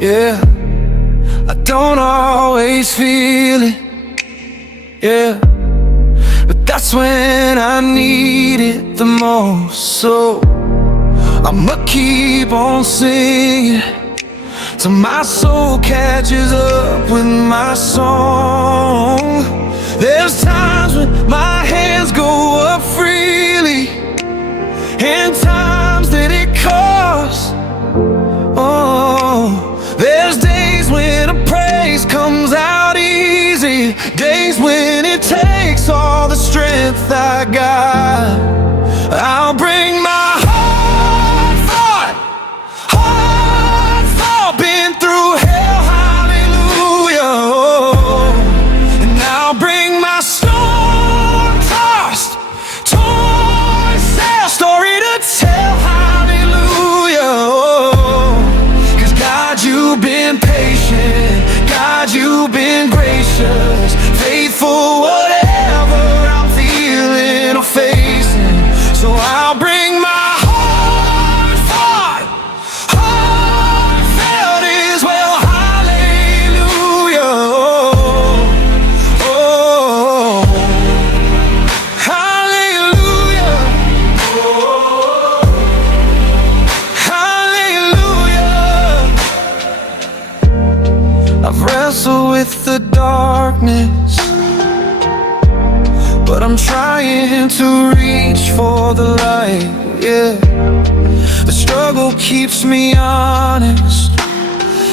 Yeah, I don't always feel it. Yeah, but that's when I need it the most. So I'ma keep on singing till my soul catches up with my song. There's times when my hands go up freely, and times that it costs. Oh, there's days when a praise comes out easy, days when it takes all the strength I got. I'll bring my heart fought, been through hell, hallelujah. And I'll bring my storm-tossed, torn sail story to tell, hallelujah. Cause God, you've been patient, God, you've been gracious, faithful, whatever I'm feeling or facing. So I'll bring my heartfelt as well, hallelujah. Oh, hallelujah. Hallelujah. I've wrestled with the darkness, but I'm trying to reach for the light, yeah. The struggle keeps me honest,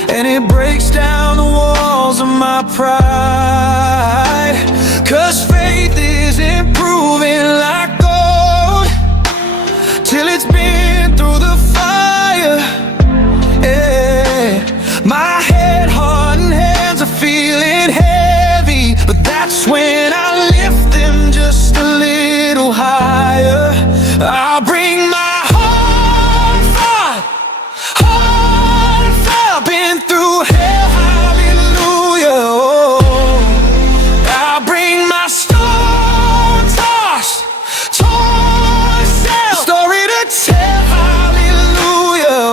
and it breaks down the walls of my pride. Cause faith is improving like gold, till it's been through the fire, yeah. My head, heart, and hands are feeling heavy, but that's when I lift them just a little higher. I'll bring my heartfelt, been through hell, hallelujah. I'll bring my storm-tossed, torn sail story to tell, hallelujah.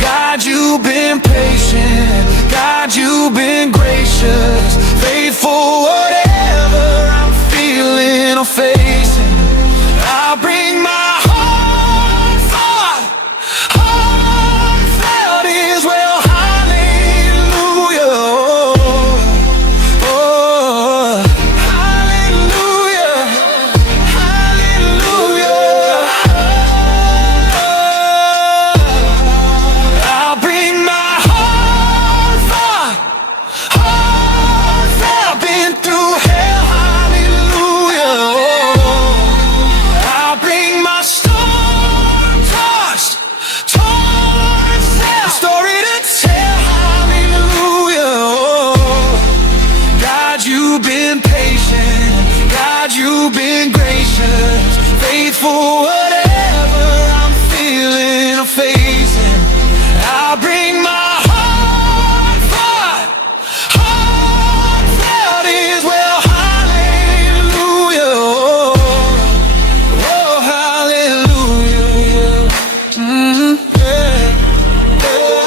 God, you've been patient, God, you've been gracious, faithful, whatever I'm feeling or facing. I'll bring my heartfelt as well, hallelujah. Oh, hallelujah, hallelujah. I'll bring my heartfelt, been through hell, hallelujah. I'll bring my storm-tossed, torn sail story to tell, hallelujah. God, you've been patient, God, you've been gracious, faithful, whatever I'm feeling or facing. I'll bring my heartfelt as well, hallelujah. Oh, hallelujah. Yeah, yeah,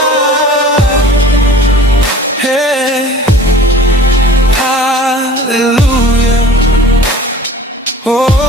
yeah. Hallelujah. Oh.